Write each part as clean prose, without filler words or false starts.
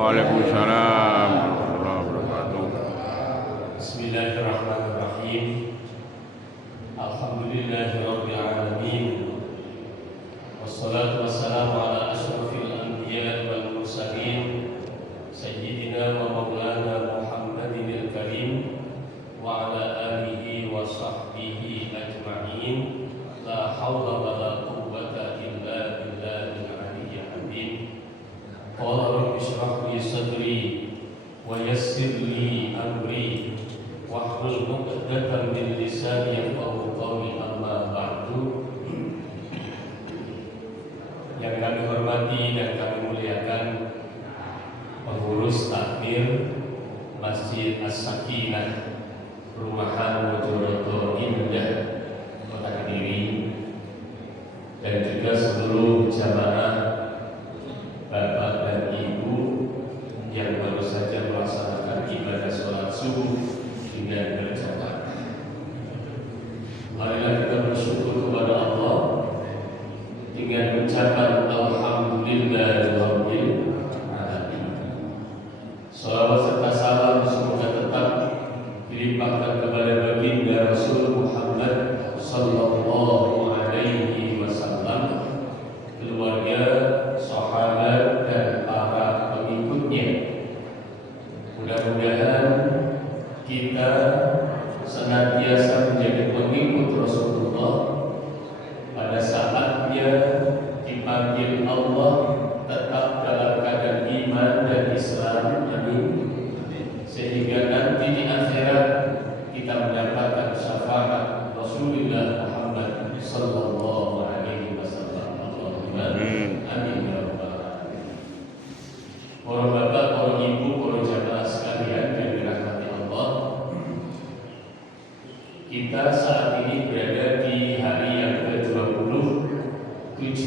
Waalaikumsalam warahmatullahi wabarakatuh. Bismillahirrahmanirrahim. Alhamdulillahirabbil alamin. Wassalatu wassalamu ala asyrafil anbiya'i wal mursalin sayyidina wa maulana Muhammadinil karim wa ala alihi wa sahbihi ajma'in. La haula wa la quwwata illa billahil aliyyil azim. Qala rabbi shrah li sadri wa yassir li amri wahlul 'uqdatam min lisani yafqahu qawli, amma ba'du. Yang kami hormati dan kami muliakan pengurus takmir Masjid As-Sakinah Perumahan Mojoroto Indah Kota Kediri, dan juga seluruh jamaah Bapak dan Ibu yang baru saja melaksanakan ibadah sholat subuh dengan berjamaah. Marilah kita bersyukur kepada Allah dengan ucapan alhamdulillahirabbil alamin. Salawat serta salam semoga tetap dilimpahkan kepada baginda Rasul Muhammad sallallahu alaihi wasallam, keluarga, sahabat dan para pengikutnya. Mudah-mudahan kita senantiasa menjadi pengikut Rasulullah pada saatnya dipanggil Allah tetap dalam keadaan iman dan Islam, amin. Sehingga nanti di akhirat kita mendapatkan syafaat Rasulullah Muhammad sallallahu alaihi wasallam. Allahumma amin ya rabbal alamin. Para bapak, para ibu, para jamaah sekalian yang dirahmati Allah, kita saat ini berada di hari yang ke-27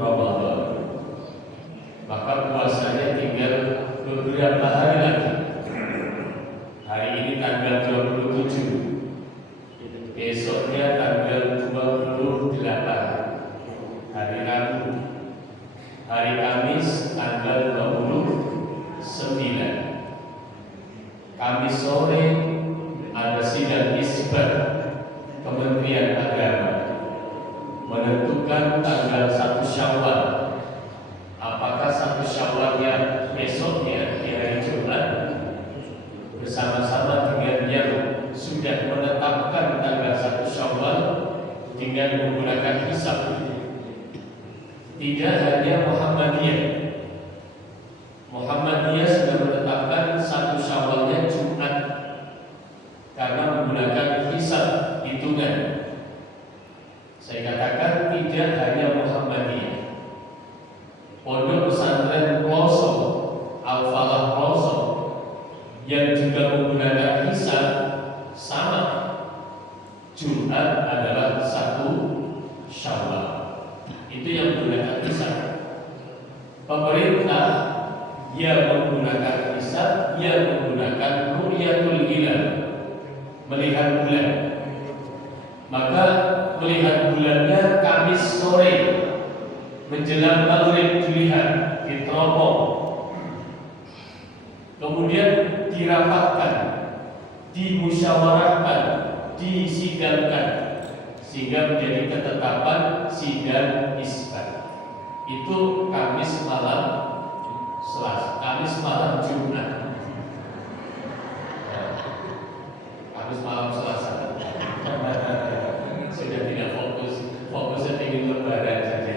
Ramadan. Maka puasanya tinggal beberapa hari lagi. Hari ini tanggal 27, besoknya tanggal 28, hari Rabu. Hari Kamis tanggal 29. Kamis sore ada sidang isbat Kementerian Agama menentukan tanggal 1 Syawal. Apakah 1 Syawalnya besoknya di hari Jumat bersama-sama dengan yang sudah menetapkan tanggal 1 Syawal dengan menggunakan hisab. Tidak hanya Muhammadiyah sudah menetapkan 1 Syawalnya Jumat karena menggunakan hisab hitungan. Saya katakan tidak hanya Muhammadiyah, Pondok Pesantren Ploso, Al-Falah Ploso yang juga menggunakan hisab sama. Jumat adalah 1 Syawal. Itu yang menggunakan hisab. Pemerintah yang menggunakan hisab, yang menggunakan ru'yatul hilal, melihat bulan. Maka melihat bulannya Kamis sore menjelang maghrib dilihat, diteropong, kemudian dirapatkan, dimusyawarahkan, disidangkan, sehingga menjadi ketetapan sidang isbat. Itu Kamis malam Selasa, Kamis malam Jumat, Kamis malam Selasa. Sudah tidak fokusnya ingin lebaran saja.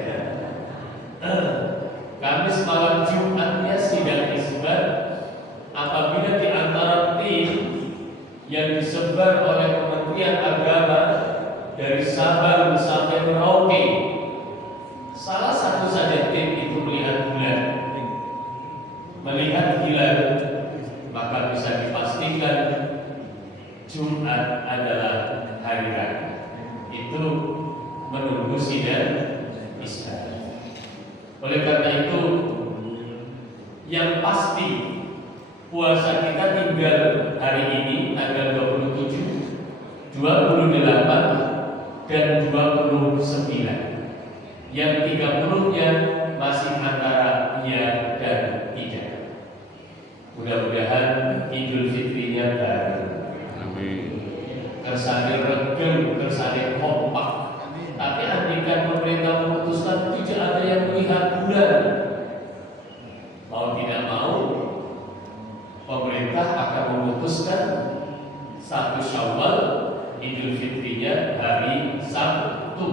Kamis malam Jumatnya sidang isbat. Apabila di antara tim yang disebar oleh Kementerian Agama dari Sabang sampai Merauke, salah satu saja tim itu melihat bulan, melihat hilal, maka bisa dipastikan Jumat adalah hari raya. Itu menunggu sidang isbat. Oleh karena itu, yang pasti puasa kita tinggal hari ini tanggal 27, 28 dan 29. Yang 30-nya masih antara iya dan tidak. Mudah-mudahan Idul Fitrinya baru. Amin. Kersane regeng, kersane kompak. Tapi andikan pemerintah memutuskan tidak ada yang melihat bulan, mau tidak mau pemerintah akan memutuskan 1 Syawal Idul Fitrinya hari Sabtu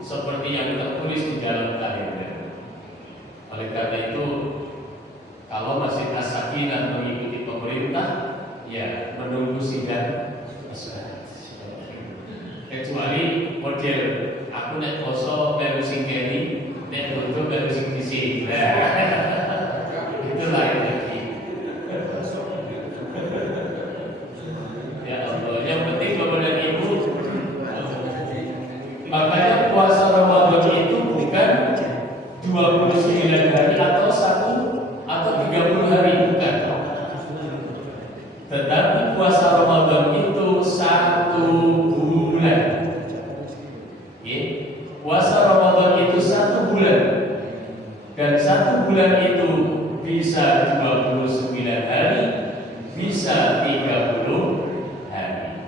seperti yang tertulis di dalam kalender. Oleh karena itu, kalau Masjid As-Sakinah mengikuti pemerintah, ya menunggu sidang Isbat. Kecuali model aku nek poso baru sing keri, nek foto baru sing disi. Itu lain lagi. Ya Allah, yang penting Bapak dan Ibu, makanya puasa Ramadan itu bukan 29 hari atau 1 atau 30 hari, bukan. Tetapi puasa Ramadan itu 1 bulan. Ya. Puasa Ramadan itu 1 bulan. Dan 1 bulan itu bisa 29 hari, bisa 30 hari.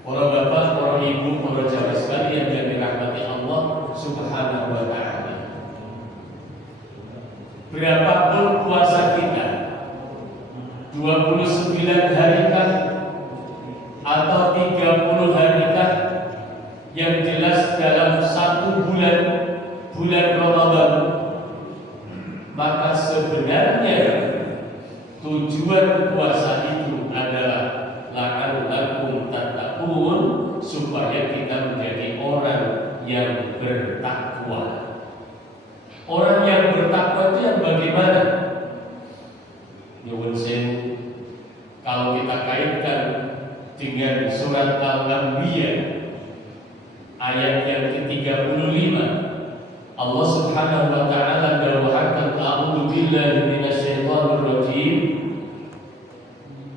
Para bapak, para ibu, para jamaah sekalian yang dirahmati Allah Subhanahu wa taala. Berapapun puasa kita, 29 harikah atau 30 harikah, yang jelas dalam 1 bulan, bulan Ramadan, maka sebenarnya tujuan puasa itu adalah la'allakum tattaqun, supaya kita menjadi orang yang bertakwa. Orang yang bertakwa itu yang bagaimana? Nyuwun sewu, kalau kita kaitkan dengan surat Al-Anbiya ayat yang ke-35, Allah Subhanahu wa taala berfirman, "A'udzu billahi minasyaitonir rajim.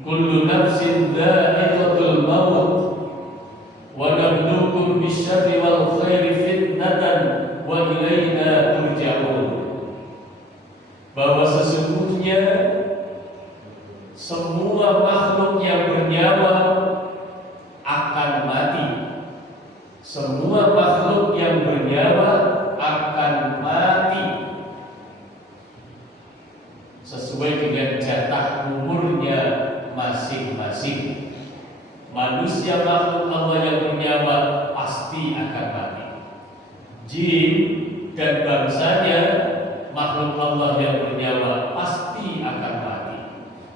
Kullu nafsin dha'iqatul maut wa nabluukum bisyarri wal khairi fitnatan wa ilaina turja'un." Bahwa sesungguhnya semua makhluk yang bernyawa akan mati. Semua makhluk yang bernyawa akan mati sesuai dengan jatah umurnya masing-masing. Manusia makhluk Allah yang bernyawa pasti akan mati. Jin dan bangsanya makhluk Allah yang bernyawa pasti akan mati.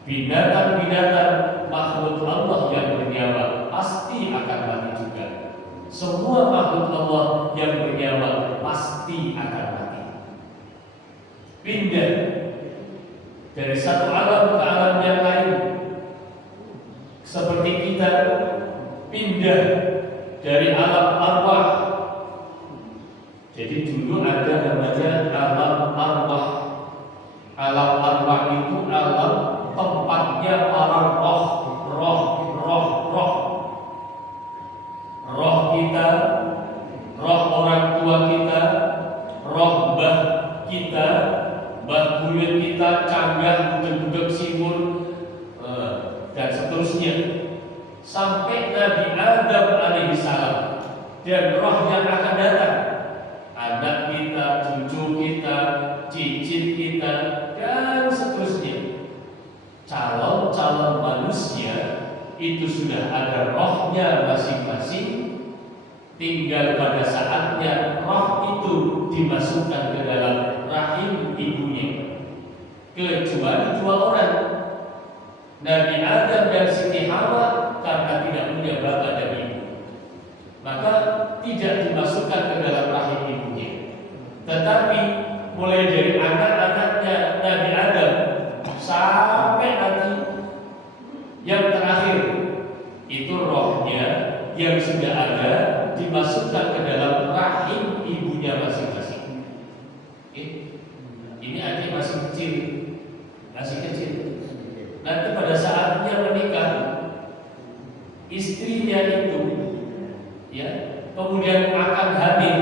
Binatang-binatang makhluk Allah yang bernyawa pasti akan mati juga. Semua makhluk Allah yang bernyawa pasti akan mati. Pindah dari satu alam ke alam yang lain. Seperti kita pindah dari alam arwah. Jadi dulu ada namanya alam arwah. Alam arwah itu alam tempatnya para roh. Roh kita, roh orang tua kita, roh mbah kita, mbah buyut kita, canggah, budeg-budeg simur, dan seterusnya, sampai Nabi Adam alaihissalam dan roh yang akan datang, anak kita, cucu kita, cicit kita, dan seterusnya. Calon-calon manusia itu sudah ada rohnya masing-masing. Tinggal pada saatnya roh itu dimasukkan ke dalam rahim ibunya. Kecuali 2 orang, Nabi Adam dan Siti Hawa, karena tidak punya bapak dan ibu, maka tidak dimasukkan ke dalam rahim ibunya. Tetapi mulai dari anak-anaknya Nabi Adam sampai nanti yang terakhir, itu rohnya yang sudah ada dimasukkan ke dalam rahim ibunya masing-masing. Ini adik masih kecil. Nanti pada saatnya menikah, istrinya itu, ya, kemudian akan hamil,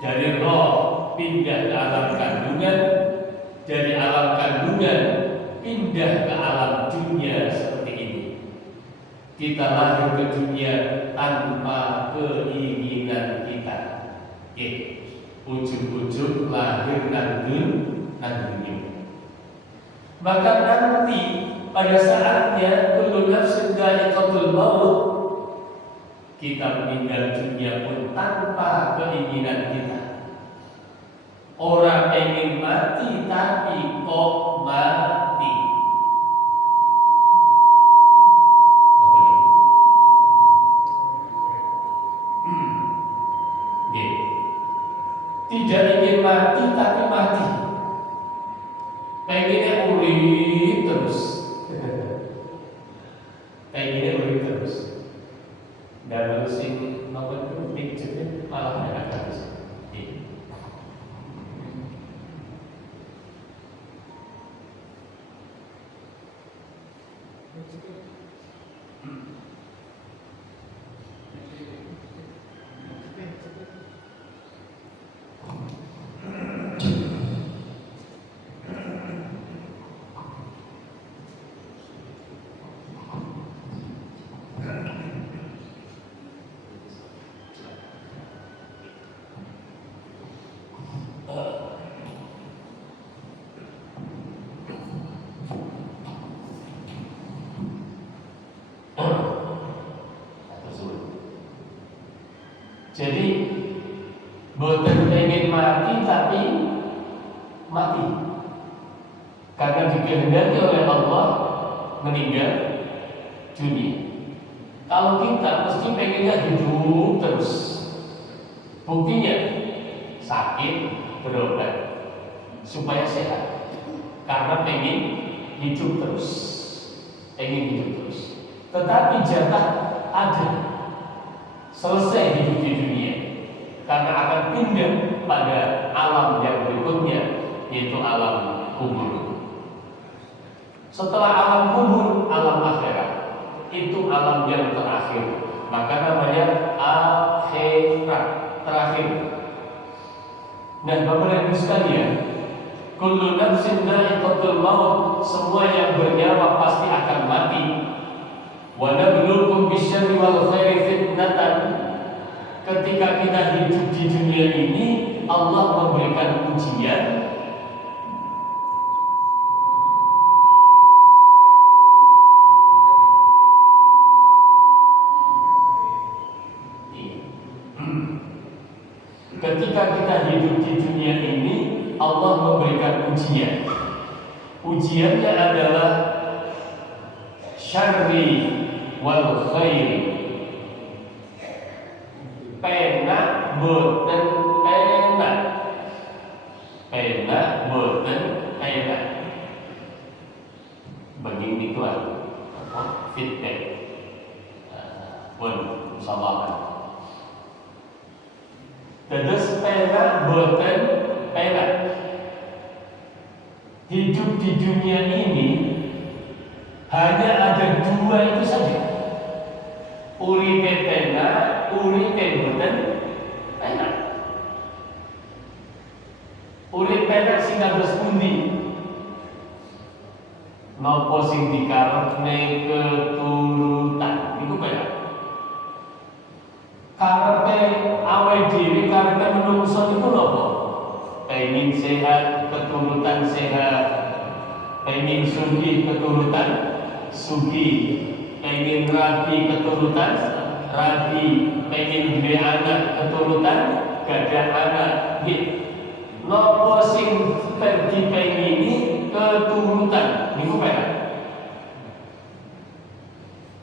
dari roh pindah ke alam kandungan, dari alam kandungan pindah ke alam dunia seperti ini. Kita lahir ke dunia tanpa keinginan kita. Oke, ujung-ujung lahir dunia. Maka nanti pada saatnya kullu nafsin dha'iqatul maut, kita meninggal dunia pun tanpa keinginan kita. Orang ingin mati tapi kok mati. Apa ini? Tidak ingin mati tapi mati. Pengennya urip terus. Pengennya urip terus. Dan sing napa itu picture malah ada terus. Jadi boten pengen mati tapi mati karena dikehendaki oleh Allah meninggal dunia. Kalau kita mesti pengennya hidup terus. Buktinya sakit berobat supaya sehat karena pengen hidup terus, Tetapi jatah ada. Selesai hidup di dunia karena akan pindah pada alam yang berikutnya, yaitu alam kubur. Setelah alam kubur, alam akhirat itu alam yang terakhir, maka namanya akhirat, terakhir. Dan Bapak Ibu sekalian, kullu nafsin dha'iqatul maut, semua yang bernyawa pasti akan mati. Wa nabluukum bisyarri wal khairi fitnatan. Ketika kita hidup di dunia ini, Allah memberikan ujian. Ketika kita hidup di dunia ini, Allah memberikan ujian. Ujiannya adalah syarri wal khairi. Penak boten penak. Penak boten penak. Begini tuan, feedback pun salam. Terus penak boten penak. Hidup di dunia ini hanya ada dua itu saja. Uripe penak, uripe boten penak. Urip penak sing kados pundi? Napa sing dikarepne keturutan iku penak. Karepe awake dhewe karepe menungso niku napa? Pengen sehat, keturutan sehat. Pengen sugih, keturutan sugih. Pengen rabi, keturutan rabi. Pengen duwe anak, keturutan gadah anak. Nggih. Napa sing dipengini keturutan niku penak.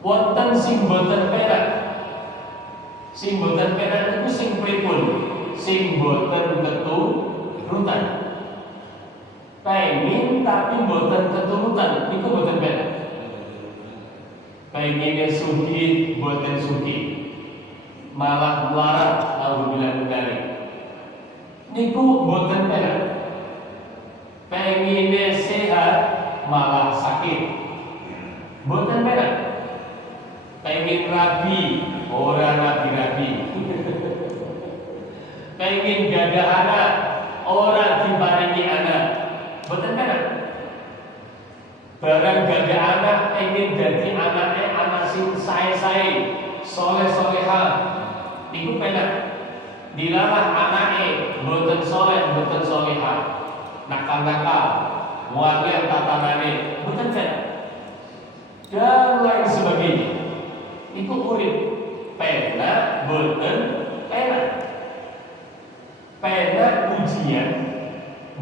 Wonten sing boten penak. Sing boten penak niku sing pripun? Sing boten keturutan. Pengen tapi boten keturutan niku boten penak. Pengene sugih boten sugih. Malah melarat alhamdulillah dari. Niku boten penak. Pengene sehat malah sakit. Boten penak. Pengen rabi, orang rabi-rabi. kenging gadah anak, ora diparingi anak. Boten bener. Barang gadah anak kenging dadi anake anak sing sae-sae, soleh-soleha. Niku penak. Dilalah anake boten soleh, boten soleha. Nakal-nakal, muangel tatanane, boten bener. Dan lain sebagainya. Itu urip pena boten pena. Pena ujian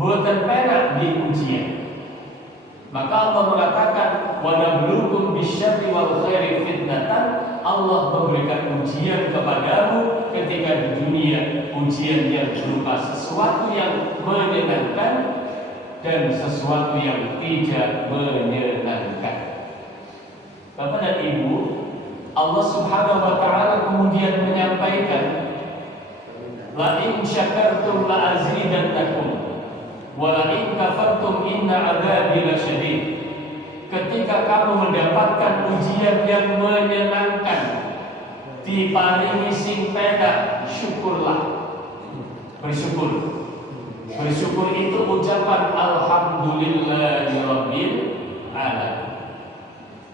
boten pena di ujian. Maka Allah mengatakan wa nabluukum bisyarri wal khairi fitnatan. Allah memberikan ujian kepadamu ketika di dunia, ujian yang berupa sesuatu yang menyenangkan dan sesuatu yang tidak menyenangkan. Bapak dan Ibu, Allah Subhanahu wa taala kemudian menyampaikan, la in syakartum la azidannakum wa la in kafartum inna adzabi lasyadid. Ketika kamu mendapatkan ujian yang menyenangkan, diparingi sing penak, syukurlah. Bersyukur. Bersyukur itu ucapan alhamdulillahirabbil alamin.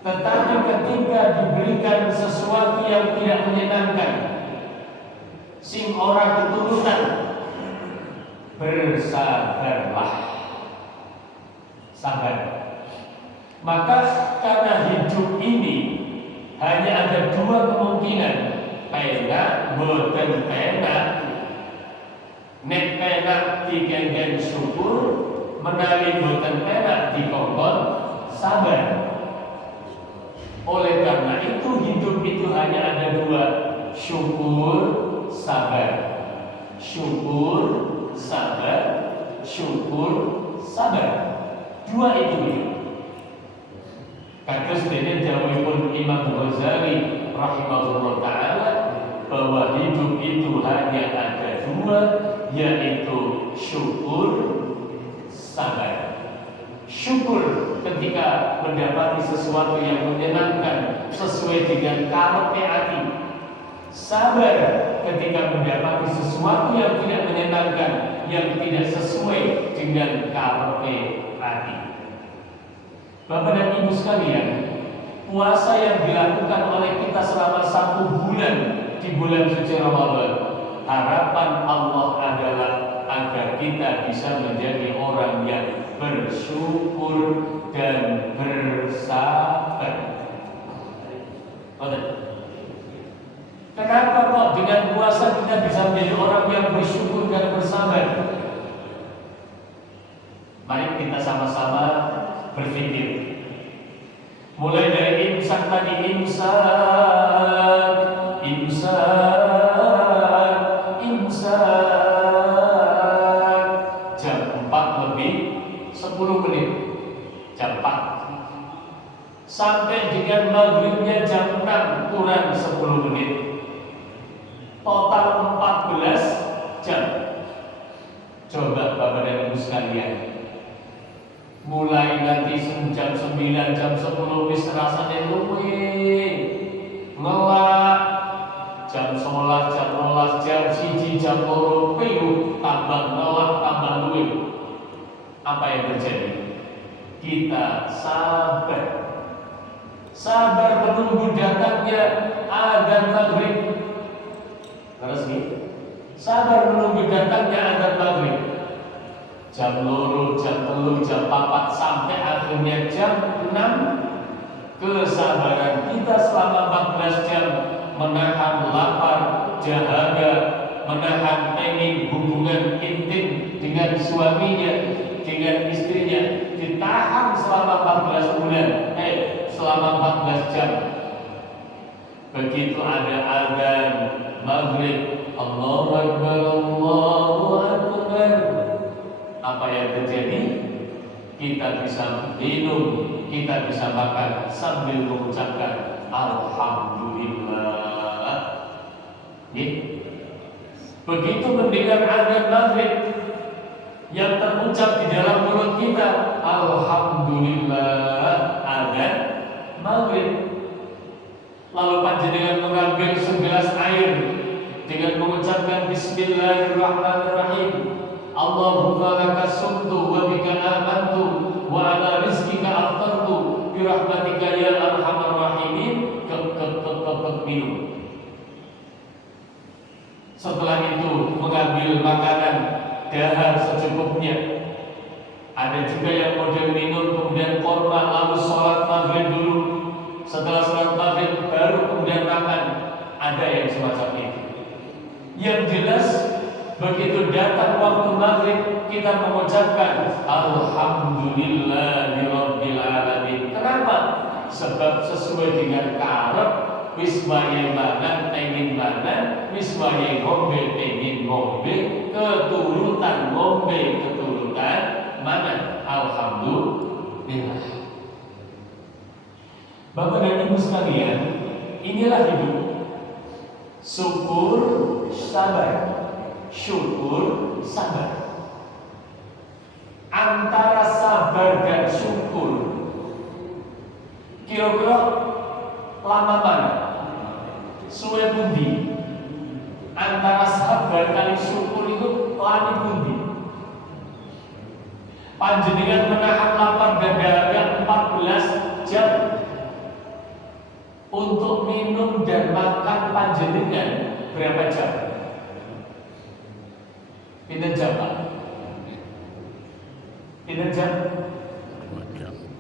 Tetapi ketika diberikan sesuatu yang tidak menyenangkan, sing ora keturunan, bersabarlah. Sabar. Maka karena hidup ini hanya ada dua kemungkinan, pena boten pena. Nek pena dikengken syukur, menawi boten pena dikongkon sabar. Oleh karena itu hidup itu hanya ada dua, syukur, sabar. Syukur, sabar, syukur, sabar. Dua itu. Kados dene dawuhipun Imam Ghazali rahimahullah taala bahwa hidup itu hanya ada dua, yaitu syukur, sabar. Syukur ketika mendapati sesuatu yang menyenangkan sesuai dengan karepe ati. Sabar ketika mendapati sesuatu yang tidak menyenangkan, yang tidak sesuai dengan karepe ati. Bapak dan Ibu sekalian, puasa yang dilakukan oleh kita selama 1 bulan di bulan suci Ramadan, harapan Allah adalah agar kita bisa menjadi orang yang bersyukur dan bersabar. Kenapa kok dengan puasa kita bisa menjadi orang yang bersyukur dan bersabar? Mari kita sama-sama berpikir. Mulai dari imsak tadi, imsak jam 4 lebih 10 menit, jam 4 sampai dengan maghribnya jam 6 kurang 10 menit, total 14 jam. Coba Bapak dan Ibu sekalian, mulai nanti jam 9, jam 10 wis rasane luwe ngelak, jam 11, jam 12, jam 1, jam 2 pilu tambah ngelak, tambah luwe. Apa yang terjadi? Kita sabar. Sabar menunggu datangnya adzan maghrib. Terus nih, sabar menunggu datangnya adzan maghrib. Jam 2, jam 3, jam 4 sampai akhirnya jam 6. Kesabaran kita selama 14 jam menahan lapar, dahaga, menahan pengen hubungan intim dengan suaminya, dengan istrinya, ditahan selama 14 bulan, selama 14 jam. Begitu ada azan maghrib, Allahu Akbar, Allahu Akbar. Apa yang terjadi? Kita bisa minum, kita bisa makan sambil mengucapkan Alhamdulillah. Begitu mendengar azan maghrib yang terucap di dalam mulut kita, Alhamdulillah, azan maghrib. Lalu panjenengan mengambil segelas air dengan mengucapkan Bismillahirrahmanirrahim. Allahumma laka sumtu wa bika amantu wa ala rizkika aftartu bi rahmatika ya arhamar rahimin. Minum. Setelah itu mengambil makanan, dahar secukupnya. Ada juga yang model minum kemudian korma, lalu sholat maghrib dulu. Setelah sholat maghrib baru kemudian makan. Ada yang semacam itu. Yang jelas begitu datang waktu maghrib kita mengucapkan Alhamdulillahirabbil alamin. Kenapa? Sebab sesuai dengan karep wis wayahe mangan pengin mangan, wis wayahe ngombe pengin ngombe, keturutan ngombe keturutan mangan. Alhamdulillah. Bapak dan Ibu sekalian, inilah hidup. Syukur, sabar. Syukur, sabar. Antara sabar dan syukur, kira-kira lama mana? Suwe pundi? Antara sabar kali syukur itu lama pundi? Panjenengan menahan lapar dan dahaga 14 jam untuk minum dan makan panjenengan berapa jam? Pinten jam Pak? Pinten jam?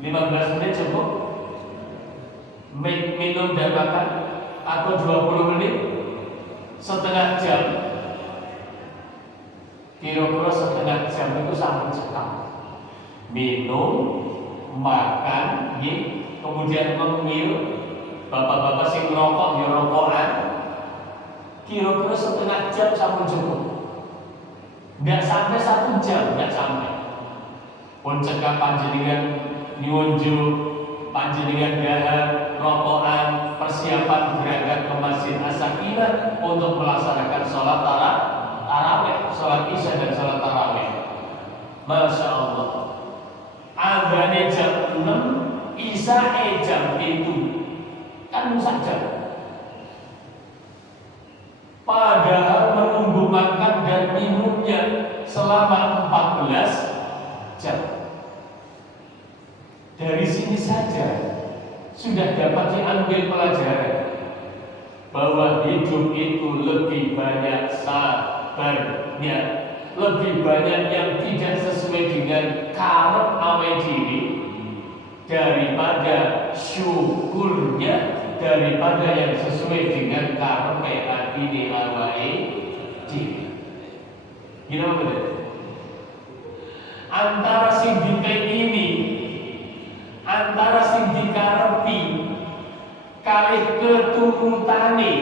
15 menit cukup? Minum dan makan atau 20 menit? Setengah jam? Kira-kira setengah jam itu sangat cepat. Minum, makan, kemudian mengemil. Bapak-bapak sing ngerokok ya rokokan. Kira-kira setengah jam sampai cukup. Nggak sampai 1 jam, nggak sampai. Pun cekap panjenengan nyunju, panjenengan dahar, rokokan, persiapan berangkat ke Masjid As-Sakinah untuk melaksanakan sholat tarawih, sholat isya dan sholat tarawih. Masya Allah. Adanya jam 6, isya jam 7. Kan saja. Padahal menunggu makan dan minumnya selama 14 jam. Dari sini saja sudah dapat diambil pelajaran bahwa hidup itu lebih banyak sabarnya, lebih banyak yang tidak sesuai dengan karep awake dhewe daripada syukurnya, daripada yang sesuai dengan karepe atine awake dhewe. Gimana betul? Antara sing dipengini, antara sing dikarepi kalih keturutane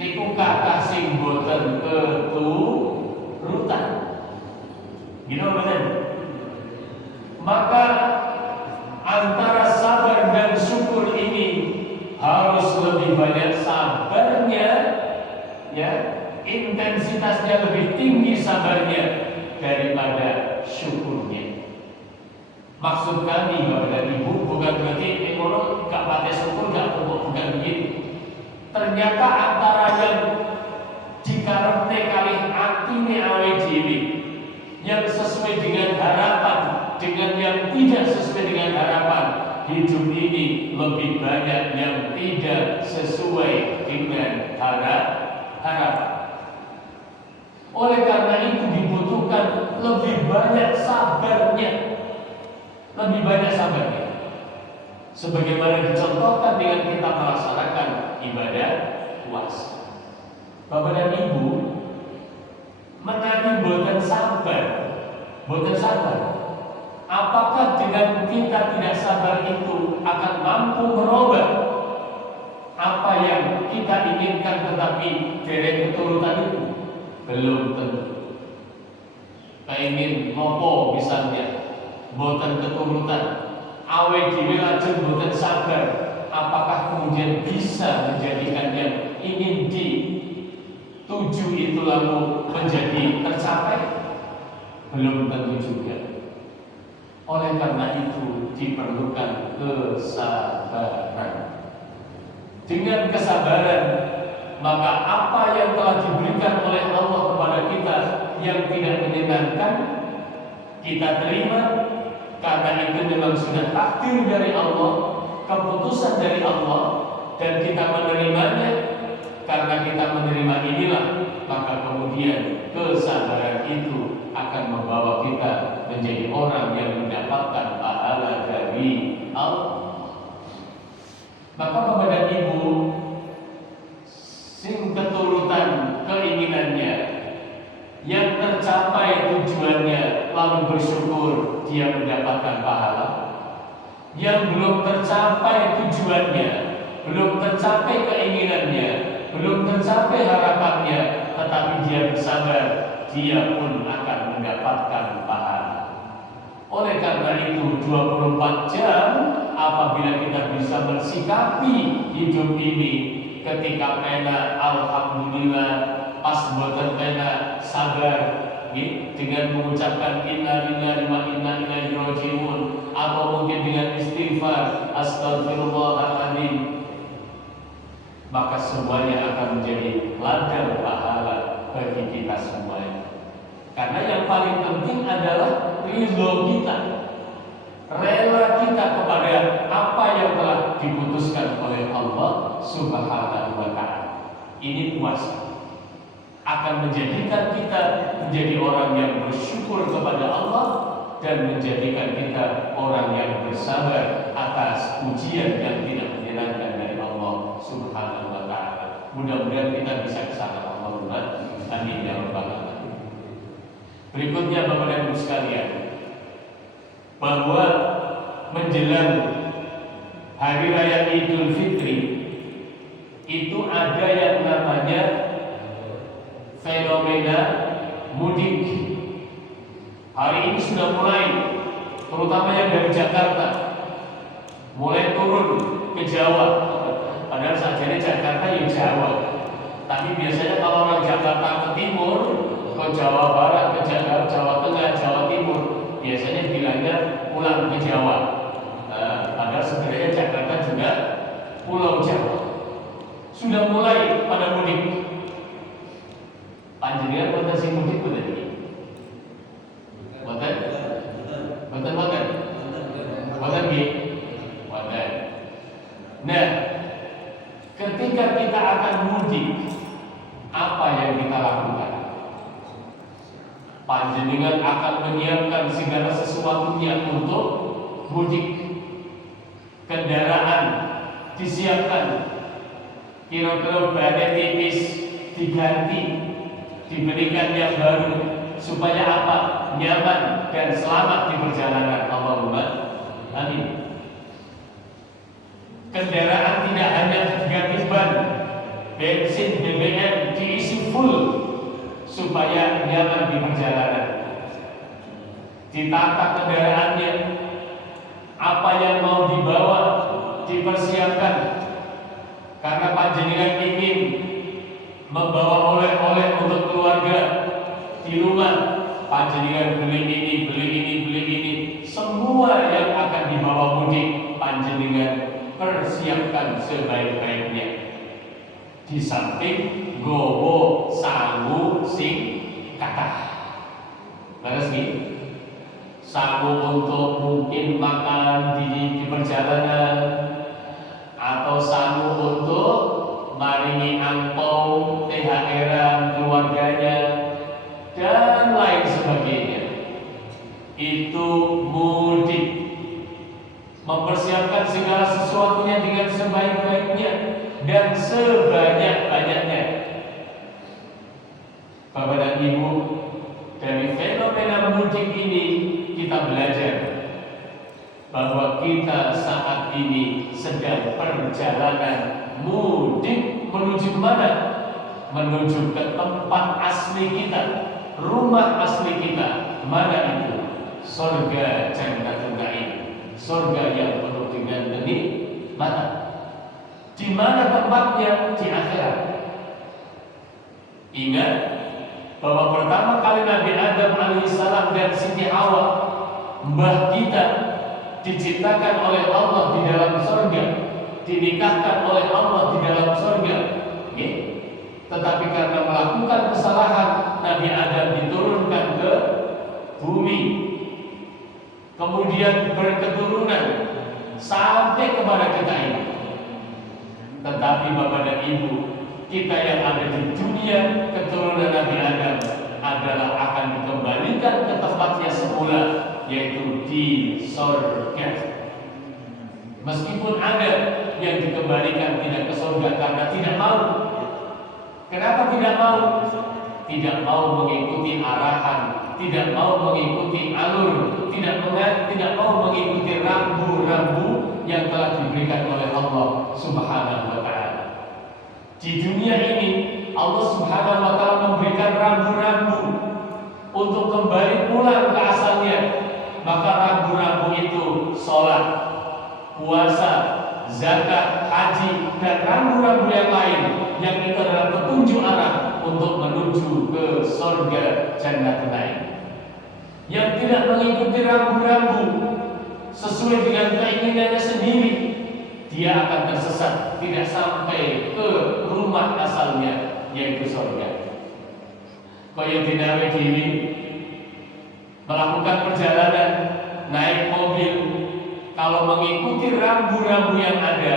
niku kathah sing boten keturutan. Gimana betul? Maka antara sabar dan syukur ini harus lebih banyak sabarnya, ya, intensitasnya lebih tinggi sabarnya daripada syukurnya. Maksud kami Bapak dan Ibu bukan berarti ekonomi gak pakai syukur, gak bukan begitu. Ternyata antara yang dikarepne kalih atine awake dhewe yang sesuai dengan harapan dengan yang tidak sesuai dengan harapan, hidup ini lebih banyak yang tidak sesuai dengan harapan. Oleh karena itu dibutuhkan lebih banyak sabarnya, lebih banyak sabarnya. Sebagaimana dicontohkan dengan kita melaksanakan ibadah puasa. Bapak dan Ibu, menawi boten sabar, boten sabar. Apakah dengan kita tidak sabar itu akan mampu merubah apa yang kita inginkan tetapi dereng keturutan itu? Belum tentu. Kaingin ngopo misalnya, boten keturutan, awake dhewe lajeng boten sabar, apakah kemudian bisa menjadikan yang ingin dituju itu lalu menjadi tercapai? Belum tentu juga. Oleh karena itu diperlukan kesabaran. Dengan kesabaran, maka apa yang telah diberikan oleh yang tidak menyenangkan kita terima karena itu memang sudah takdir dari Allah, keputusan dari Allah, dan kita menerimanya. Karena kita menerima inilah, maka kemudian kesabaran itu akan membawa kita menjadi orang yang mendapatkan pahala dari Allah. Maka Bapak dan Ibu, sing keturutan keinginannya yang tercapai tujuannya lalu bersyukur dia mendapatkan pahala. Yang belum tercapai tujuannya, belum tercapai keinginannya, belum tercapai harapannya, tetapi dia bersabar, dia pun akan mendapatkan pahala. Oleh karena itu 24 jam apabila kita bisa bersikapi hidup ini, ketika pena alhamdulillah, pas boten pena sabar dengan mengucapkan inna lillahi wa inna ilaihi raji'un, atau mungkin dengan istighfar astagfirullahaladzim, maka semuanya akan menjadi ladang pahala bagi kita semuanya. Karena yang paling penting adalah ridho kita, rela kita kepada apa yang telah diputuskan oleh Allah Subhanahu wa Ta'ala. Ini puasa akan menjadikan kita menjadi orang yang bersyukur kepada Allah dan menjadikan kita orang yang bersabar atas ujian yang tidak menyenangkan dari Allah Subhanahu wa Ta'ala. Mudah-mudahan kita bisa kesana, Allahumma amin ya rabbal alamin. Berikutnya Bapak dan Ibu sekalian, bahwa menjelang hari raya Idul Fitri itu ada yang namanya fenomena mudik. Hari ini sudah mulai, terutama yang dari Jakarta, mulai turun ke Jawa. Padahal sajane Jakarta ya Jawa, tapi biasanya kalau orang Jakarta ke timur, ke Jawa Barat, ke Jawa Tengah, Jawa Timur, biasanya bilangnya pulang ke Jawa. Padahal sebenarnya Jakarta juga Pulau Jawa. Sudah mulai pada mudik. Panjenengan wonten sing mudik boten iki? Wonten? Wonten nggih? Wonten. Nah, ketika kita akan mudik, apa yang kita lakukan? Panjenengan akan menyiapkan segala sesuatunya untuk mudik. Kendaraan disiapkan, kira-kira ban tipis diganti, diberikan yang baru, supaya apa? Nyaman dan selamat di perjalanan. Allahumma amin. Kendaraan tidak hanya diganti ban, bensin, BBM diisi full supaya nyaman di perjalanan. Ditata kendaraannya, apa yang mau dibawa dipersiapkan, karena panjenengan ingin membawa oleh-oleh untuk keluarga di rumah. Panjenengan beli ini, semua yang akan dibawa mudik panjenengan persiapkan sebaik-baiknya. Di samping gowo sangu sing kathah. Terus nih, sangu untuk mungkin makan di perjalanan, atau sangu untuk maringi angpau, THR keluarganya, dan lain sebagainya. Itu mudik, mempersiapkan segala sesuatunya dengan sebaik-baiknya dan sebanyak-banyaknya. Bapak dan Ibu, dari fenomena mudik ini kita belajar bahwa kita saat ini sedang perjalanan mudik menuju mana? Menuju ke tempat asli kita, rumah asli kita. Mana itu? Surga Jannatul Na'im, surga yang penuh dengan kenikmatan. Di mana tempatnya? Di akhirat. Ingat bahwa pertama kali Nabi Adam alaihissalam dan Siti Hawa, mbah kita, diciptakan oleh Allah di dalam surga, dinikahkan oleh Allah di dalam surga. Tetapi karena melakukan kesalahan, Nabi Adam diturunkan bumi, kemudian berketurunan sampai kepada kita ini. Tetapi Bapak dan Ibu, kita yang ada di dunia keturunan Nabi Adam adalah akan dikembalikan ke tempatnya semula, yaitu di surga. Meskipun ada yang dikembalikan tidak ke surga karena tidak mau. Kenapa tidak mau? Tidak mau mengikuti arahan, tidak mau mengikuti alur, tidak mau mengikuti rambu-rambu yang telah diberikan oleh Allah Subhanahu wa taala. Di dunia ini Allah Subhanahu wa taala memberikan rambu-rambu untuk kembali pulang ke asalnya. Maka rambu-rambu itu salat, puasa, zakat, haji, dan rambu-rambu yang lain yang itu adalah petunjuk arah untuk menuju ke surga Jannatul Naim. Yang tidak mengikuti rambu-rambu sesuai dengan keinginannya sendiri, dia akan tersesat, tidak sampai ke rumah asalnya, yaitu surga. Kaya dinawe diri melakukan perjalanan naik mobil, kalau mengikuti rambu-rambu yang ada,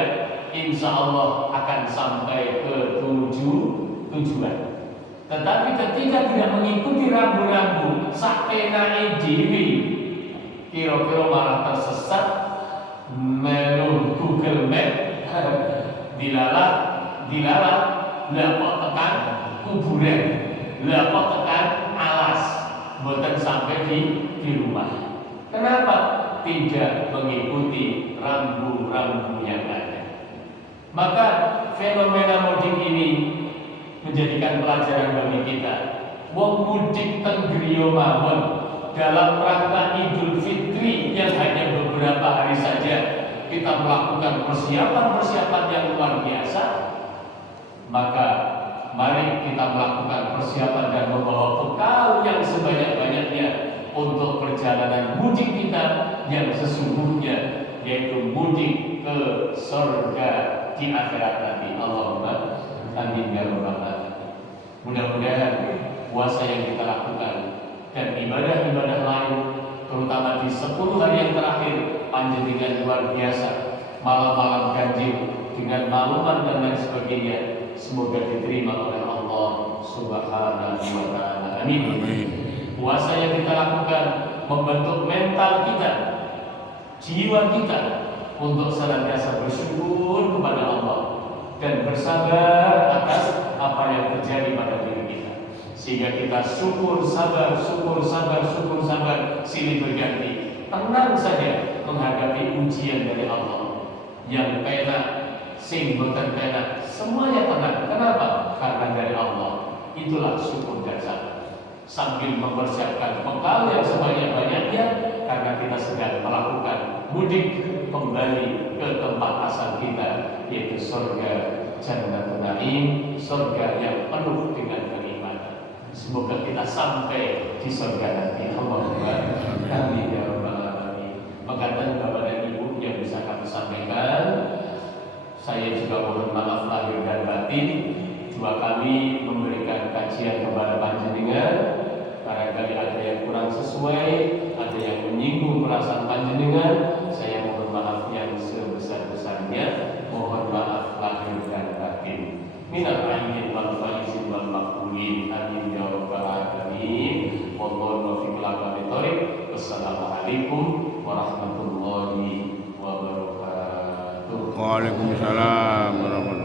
insya Allah akan sampai ke tujuan. Tetapi ketika tidak mengikuti rambu-rambu, sampai naik diri, kira-kira malah tersesat, melu Google Map, dilalat, lah kok tekan kuburan, lah kok tekan alas, bukan sampai di rumah. Kenapa? Tidak mengikuti rambu-rambu yang ada. Maka fenomena mudik ini menjadikan pelajaran bagi kita. Wong mudik teng griya mawon dalam rangka Idul Fitri yang hanya beberapa hari saja, kita melakukan persiapan-persiapan yang luar biasa. Maka mari kita melakukan persiapan dan membawa bekal yang sebanyak-banyaknya untuk perjalanan mudik kita yang sesungguhnya, yaitu mudik ke surga di akhirat nanti. Allahumma amin ya rabbal alamin. Mudah-mudahan puasa yang kita lakukan dan ibadah-ibadah lain, terutama di 10 hari yang terakhir, panjenengan luar biasa, malam-malam ganjil dengan maklumat dan lain sebagainya, semoga diterima oleh Allah Subhanahu wa taala. Amin. Puasa yang kita lakukan membentuk mental kita, jiwa kita, untuk senantiasa bersyukur kepada Allah dan bersabar atas apa yang terjadi pada diri kita, sehingga kita syukur sabar silih berganti, tenang saja menghadapi ujian dari Allah. Yang penak, sing boten penak, semuanya tenang. Kenapa? Karena dari Allah. Itulah syukur dan sabar, sambil mempersiapkan bekal yang sebanyak-banyaknya, karena kita sedang melakukan mudik kembali ke tempat asal kita, yaitu surga Jannatul Naim, surga yang penuh dengan kenikmatan. Semoga kita sampai di surga nanti. Allahumma amin ya rabbal alamin. Maka Bapak dan Ibu yang bisa kami sampaikan, saya juga mohon maaf lahir dan batin jika kami memberikan kajian kepada panjenengan. Barangkali ada yang kurang sesuai, ada yang menyinggung perasaan panjenengan, saya mohon maaf yang sebesar-besarnya. Mohon maaf lahir dan batin. Minal aidin wal faizin wal maqbulin. Amin ya rabbal alamin. Wallahu muwaffiq. Wassalamualaikum warahmatullahi wabarakatuh. Waalaikumsalam warahmatullahi wabarakatuh.